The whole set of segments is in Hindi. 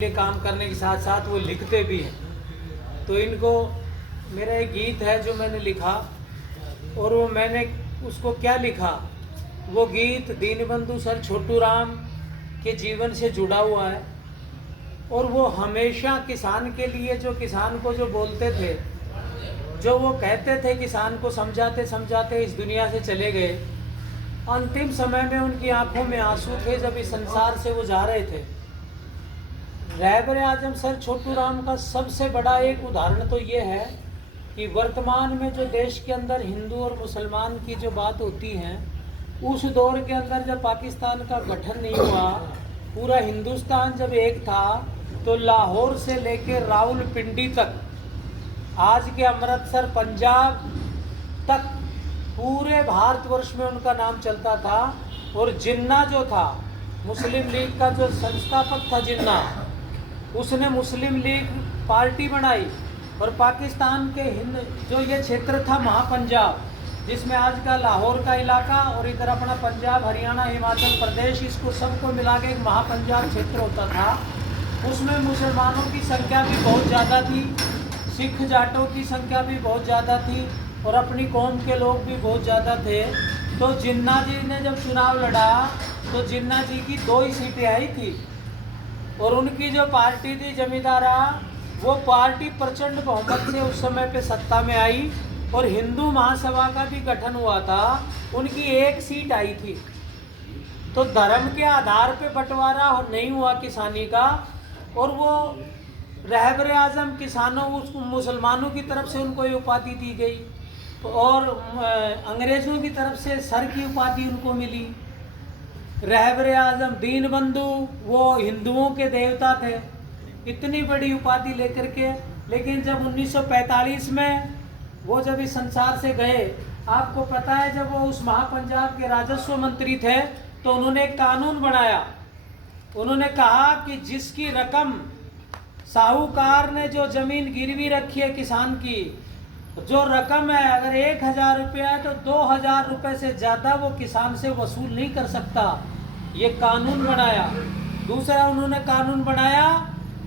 लिए काम करने के साथ साथ वो लिखते भी हैं। तो इनको मेरा एक गीत है जो मैंने लिखा, और वो मैंने उसको क्या लिखा, वो गीत दीनबंधु सर छोटू राम के जीवन से जुड़ा हुआ है। और वो हमेशा किसान के लिए, जो किसान को जो बोलते थे, जो वो कहते थे, किसान को समझाते समझाते इस दुनिया से चले गए। अंतिम समय में उनकी आंखों में आंसू थे जब इस संसार से वो जा रहे थे। रहबर आजम सर छोटू राम का सबसे बड़ा एक उदाहरण तो ये है कि वर्तमान में जो देश के अंदर हिंदू और मुसलमान की जो बात होती है, उस दौर के अंदर जब पाकिस्तान का गठन नहीं हुआ, पूरा हिंदुस्तान जब एक था, तो लाहौर से लेकर रावलपिंडी तक, आज के अमृतसर पंजाब तक, पूरे भारतवर्ष में उनका नाम चलता था। और जिन्ना जो था, मुस्लिम लीग का जो संस्थापक था जिन्ना, उसने मुस्लिम लीग पार्टी बनाई। और पाकिस्तान के हिंद जो ये क्षेत्र था महापंजाब, जिसमें आज का लाहौर का इलाका और इधर अपना पंजाब, हरियाणा, हिमाचल प्रदेश, इसको सबको मिला के एक महापंजाब क्षेत्र होता था। उसमें मुसलमानों की संख्या भी बहुत ज़्यादा थी, सिख जाटों की संख्या भी बहुत ज़्यादा थी, और अपनी कौम के लोग भी बहुत ज़्यादा थे। तो जिन्ना जी ने जब चुनाव लड़ा, तो जिन्ना जी की 2 ही सीटें आई थी। और उनकी जो पार्टी थी जमींदारा, वो पार्टी प्रचंड बहुमत से उस समय पे सत्ता में आई। और हिंदू महासभा का भी गठन हुआ था, उनकी 1 सीट आई थी। तो धर्म के आधार पे बंटवारा नहीं हुआ किसानी का। और वो रहबर आजम किसानों, उस मुसलमानों की तरफ से उनको ये उपाधि दी गई, और अंग्रेज़ों की तरफ से सर की उपाधि उनको मिली। रहबर आजम दीनबंधु, वो हिंदुओं के देवता थे, इतनी बड़ी उपाधि लेकर के। लेकिन जब 1945 में वो जब इस संसार से गए, आपको पता है, जब वो उस महापंजाब के राजस्व मंत्री थे, तो उन्होंने एक कानून बनाया। उन्होंने कहा कि जिसकी रकम, साहूकार ने जो जमीन गिरवी रखी है किसान की, जो रकम है, अगर 1000 रुपया है तो 2000 रुपये से ज़्यादा वो किसान से वसूल नहीं कर सकता। ये कानून बनाया। दूसरा उन्होंने कानून बनाया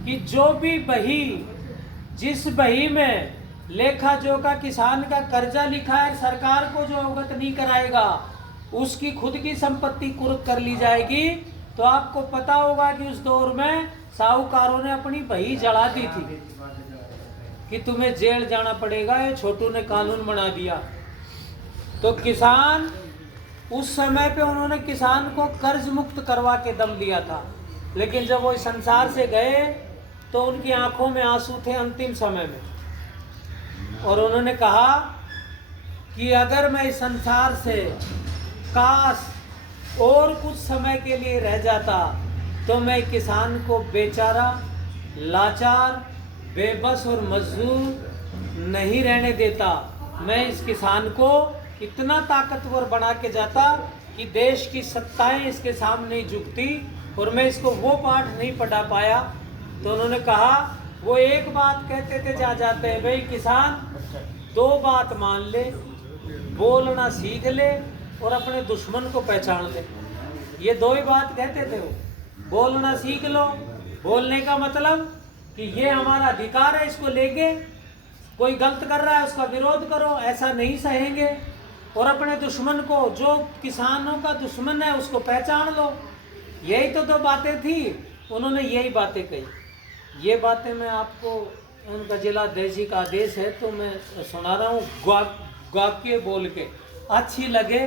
कि जो भी बही, जिस बही में लेखा जोखा किसान का कर्जा लिखा है, सरकार को जो अवगत नहीं कराएगा, उसकी खुद की संपत्ति कुर्क कर ली जाएगी। तो आपको पता होगा कि उस दौर में साहूकारों ने अपनी बही जला दी थी कि तुम्हें जेल जाना पड़ेगा। ये छोटू ने कानून बना दिया। तो किसान, उस समय पे उन्होंने किसान को कर्ज मुक्त करवा के दम दिया था। लेकिन जब वो इस संसार से गए, तो उनकी आंखों में आंसू थे अंतिम समय में। और उन्होंने कहा कि अगर मैं इस संसार से काश और कुछ समय के लिए रह जाता, तो मैं किसान को बेचारा, लाचार, बेबस और मजदूर नहीं रहने देता। मैं इस किसान को इतना ताकतवर बना के जाता कि देश की सत्ताएं इसके सामने नहीं झुकती। और मैं इसको वो पाठ नहीं पढ़ा पाया। तो उन्होंने कहा, वो एक बात कहते थे जा जाते हैं, भाई किसान 2 बात मान ले, बोलना सीख ले और अपने दुश्मन को पहचान ले। ये 2 ही बात कहते थे वो। बोलना सीख लो, बोलने का मतलब कि ये हमारा अधिकार है, इसको लेके कोई गलत कर रहा है उसका विरोध करो, ऐसा नहीं सहेंगे। और अपने दुश्मन को, जो किसानों का दुश्मन है, उसको पहचान लो। यही तो 2 बातें थी। उन्होंने यही बातें कही। ये बातें मैं आपको, उनका जिलाध्यक्ष जी का आदेश है तो मैं सुना रहा हूँ, वाक्य बोल के। अच्छी लगे